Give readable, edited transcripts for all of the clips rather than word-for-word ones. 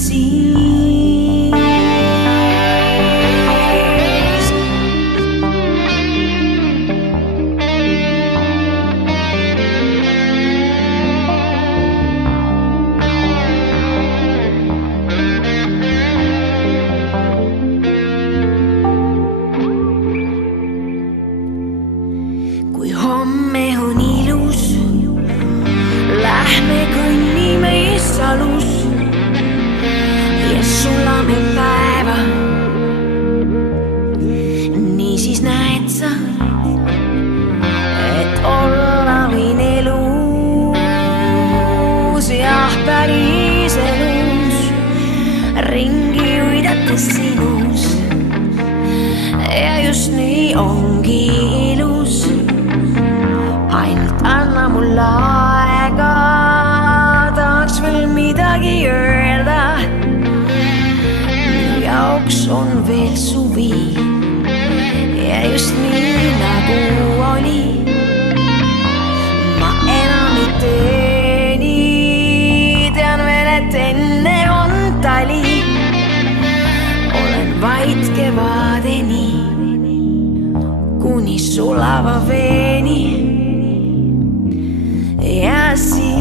siis. Kui homme on ilus, lähme kõnnime Issalus ja sulame päeva. Niisiis näed sa, et olla võin elus, jah päris elus, ringi uidates sinus. Ja just nii ongi ilus, ainult anna mulle aega, tahaks veel midagi öelda. Minu jaoks on veel suvi ja just nii nagu oli. Ma enam ei teeni, tean veel, et enne on tali. Olen vaid kevadeni, kuni sulava veeni. Ja siis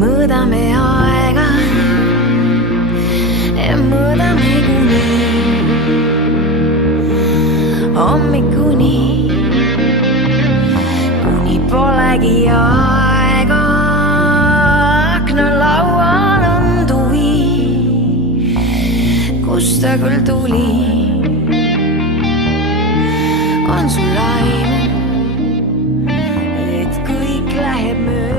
mõõdame aega ja mõõdame hommikuni, kuni polegi aega. Aknalaual on tuvi, kust ta küll tuli, on sul aimu, et kõik läheb mööda.